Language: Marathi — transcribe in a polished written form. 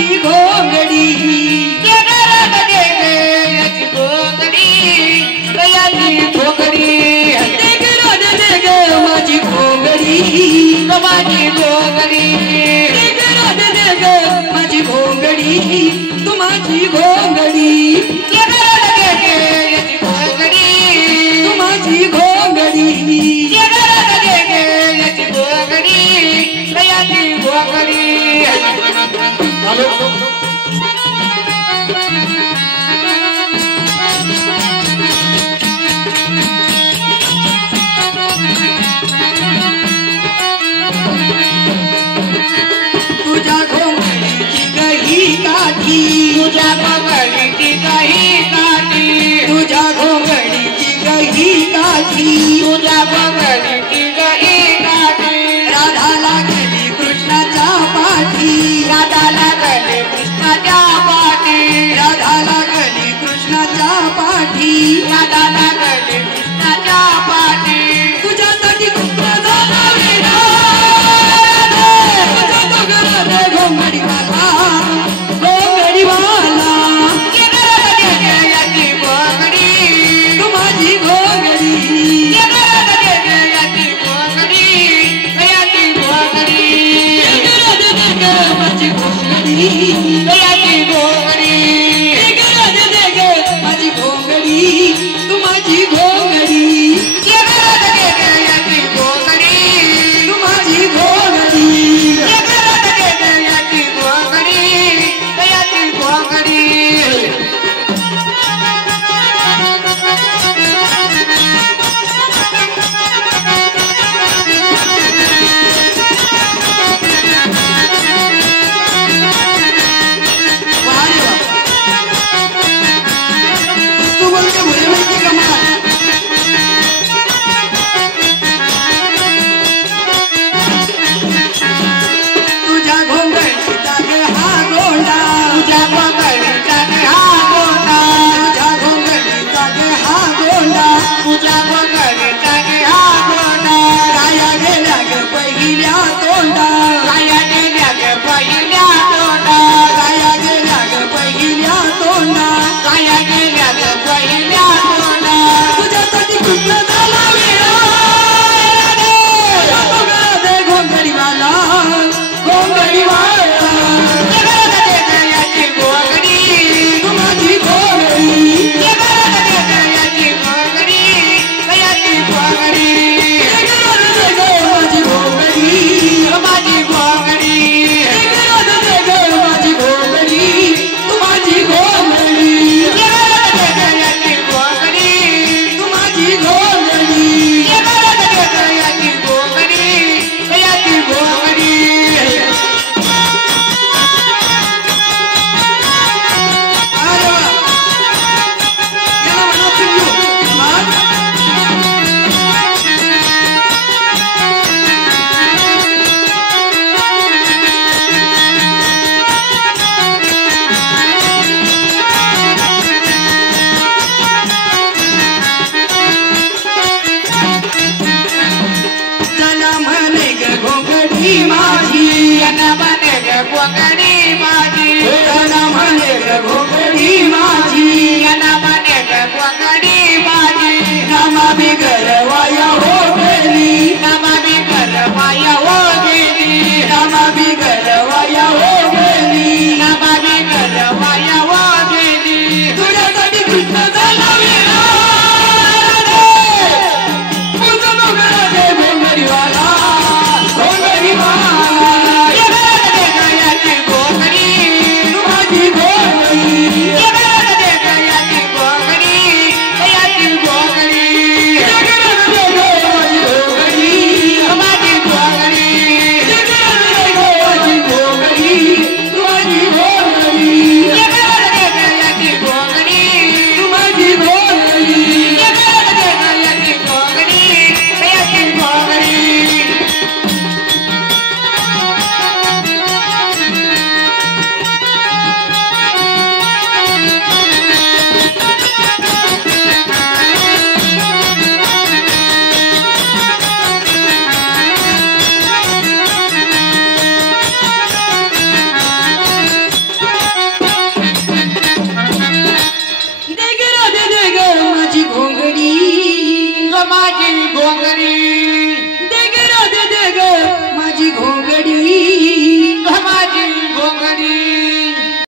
माझी घोंगडी याची घोंगडी कयाची घोंगडी माझी घोंगडी माझी घोंगडी माझी घोंगडी तू माझी घोंगडी याची घोंगडी तू माझी घोंगडी याची घोंगडी कयाची घोंगडी तुझ्या घोंगडीची गही काठी तुझ्या घोंगडीची गही काठी तुझ्या घोंगडीची गही काठी तुझ्या घोंगडीची गही काठी राधा लागली कृष्णाच्या पाठी राधा लागले कृष्णाच्या पाठी राधा लागली कृष्णाच्या पाठी राधा लागले कृष्णाच्या पाठी तुझ्यासाठी कुत्रा झाला वेडा तुझ्या दोघांना घोंगडीवाला घोंगडीवाला याची घोंगडी तू माझी घोंगडी याची घोंगडी कयाची घोंगडी माझी घोंगडी कयाची घोंगडी माझी घोंगडी तू माझी घोंगडी याची घोंगडी तू माझी घोंगडी याची घोंगडी कयाची घोंगडी तू बोलते मुळे माहिती कमाल तुझ्या घोंगडीचा ग हा गोंडा तुझ्या घोंगडीचा हा गोंडा तुझ्या घोंगडीचा ग हा गोंडा तुझ्या घोंगडीचा हा गोंडा गाया गेल्या ग पहिल्या तोंडा गाया गेल्या ग पहिल्या तोंडा गाया गेल्या ग पहिल्या तोंडा गाया गेल्या ग पहिल्या तोंडा तुझ्यासाठी कुठं झाला वेडा घोंगडीवाला घोंगडीवाला याची घोंगडी तू माझी घोंगडी याची घोंगडी कयाची घोंगडी माझी घोंगडी माझी घोंगडी माझी घोंगडी तू माझी घोंगडी याची घोंगडी तू माझी घोंगडी याची घोंगडी कयाची घोंगडी अरे वा गेला म्हणा पिल्लू चला म्हणे ग घोंगडी माझी यांना बने ग घोंगडी माझी चला म्हणे ग घोंगडी माझी यांना बने ग घोंगडी माझी नामा बिगर वाया हो गेली नमा बिगर माया हो गेली नामा बिगर वाया हो गेली नमा बिगर माया हो गेली तुझ्यासाठी कृष्ण झाला वेडा तुझं बघा दे घोंगडीवाला घोंगडीवाला याची घोंगडी तू माझी घोंगडी याची घोंगडी कयाची घोंगडी घोंगडी दे ग राधे दे ग माझी घोंगडी माझी घोंगडी